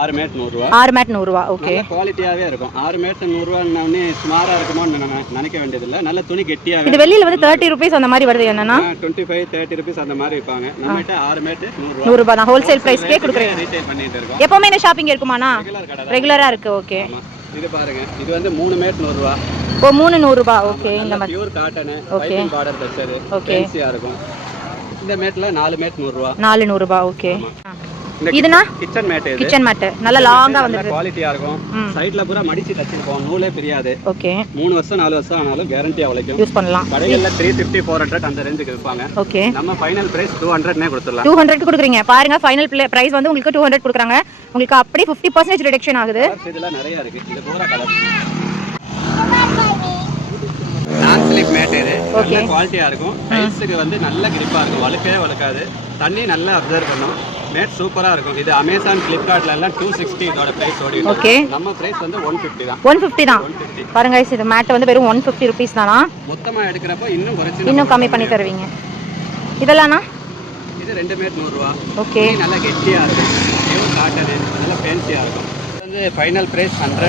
6 mat 100 ரூபாய். 6 mat 100 ரூபாய். Okay. நல்ல குவாலிட்டியாவே இருக்கும். 6 மேட் 100 ரூபாய்னே சுமாரா இருக்குமோன்னு நினைக்க வேண்டியது இல்ல. நல்ல துணி கெட்டியாவே. இது வெளியில வந்து 30 ரூபீஸ் அந்த மாதிரி வருது என்னன்னா 25 30 ரூபீஸ் அந்த மாதிரி விப்பாங்க. நம்மகிட்ட 6 மேட் 100 ரூபாய் தான் ஹோல்சேல் பிரைஸ்க்கே கொடுக்குறீங்க. ரீட்டைல் பண்ணிட்டு இருக்கோம். எப்பவுமே இந்த ஷாப்பிங் இருக்குமாண்ணா? ரெகுலரா இருக்கு. ஓகே. இது பாருங்க. இது வந்து 3 மேட் 100 ரூபாய். ஓ 3 100 ரூபாய். ஓகே. இந்த மாதிரி பியூர் காட்டன் பைப்பிங் பார்டர் தச்சது. ஃபேன்சியா இருக்கும். இந்த மேட்ல 4 மேட் 100 ரூபாய். 4 100 ரூபாய். ஓகே. இதுனா கிச்சன் மேட். இது கிச்சன் மேட் நல்ல லாங்கா வந்து குவாலிட்டியா இருக்கும். சைடுல பூரா மடிச்சி தச்சிருப்போம். நூலே பிரியாது. ஓகே. 3 வருஷம் 4 வருஷம் ஆனாலும் கேரண்டியா உழைக்கும். யூஸ் பண்ணலாம். கடையில 350 400 அந்த ரேஞ்சுக்கு விப்பாங்க. ஓகே. நம்ம ஃபைனல் பிரைஸ் 200 னே கொடுத்துறலாம். 200 கொடுக்குறீங்க. பாருங்க ஃபைனல் பிரைஸ் வந்து உங்களுக்கு 200 கொடுக்குறாங்க. உங்களுக்கு அப்படியே 50% ரிடக்ஷன் ஆகுது. இதுல நிறைய இருக்கு. இது பூரா கலர். நான் ஸ்லிப் மேட் இது. நல்ல குவாலிட்டியா இருக்கும். டைல்ஸ்க்கு வந்து நல்ல கிரிப்பா இருக்கும். வழுக்கவே வழுக்காது. தண்ணி நல்லா அப்சர்வ் பண்ணும். மேட் சூப்பரா இருக்கும். இது Amazon Flipkartல எல்லாம் 260 இதோட பிரைஸ் ஓடிடும். ஓகே. நம்ம பிரைஸ் வந்து 150 தான். 150 தான். பாருங்க गाइस இது மேட் வந்து வெறும் 150 ரூபீஸ் தானா? மொத்தமா எடுக்கறப்ப இன்னும் கம்மி பண்ணி தருவீங்க. இதெல்லாம்னா இது 2 மேட் 100 ரூபாய். ஓகே. நல்ல கெட்டியா இருக்கும். பியூர் காட்டன் நல்ல ஃபேன்சியா இருக்கும். இது வந்து ஃபைனல் பிரைஸ் 100.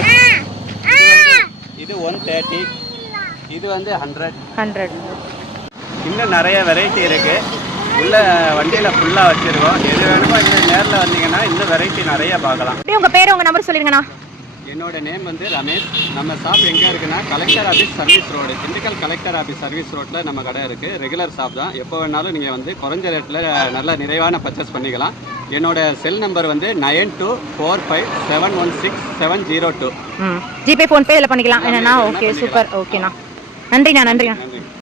இது 130. இது வந்து 100. இன்னும் நிறைய வெரைட்டி இருக்கு. உள்ள வண்டியில ஃபுல்லா வச்சிருக்கோம். எது வேணுமோ இங்க நேர்ல வந்தீங்கன்னா இந்த வெரைட்டி நிறைய பார்க்கலாம். உங்க பேர் உங்க நம்பர் சொல்லிருங்கண்ணா. என்னோட நேம் வந்து ரமேஷ். நம்ம ஷாப் எங்க இருக்குன்னா collector office service road. Dindigul collector office service ரோட்ல நம்ம கடை இருக்கு. ரெகுலர் ஷாப் தான். எப்போ வேணாலும் நீங்க வந்து குறைஞ்ச ரேட்ல நல்ல நிறைவான பர்ச்சேஸ் பண்ணிக்கலாம். என்னோட செல் நம்பர் வந்து 9245716702. ஜிபே ஃபோன் பே இதெல்லாம் பண்ணிக்கலாம் என்னன்னா. Okay super. ஓகேண்ணா. நன்றிண்ணா.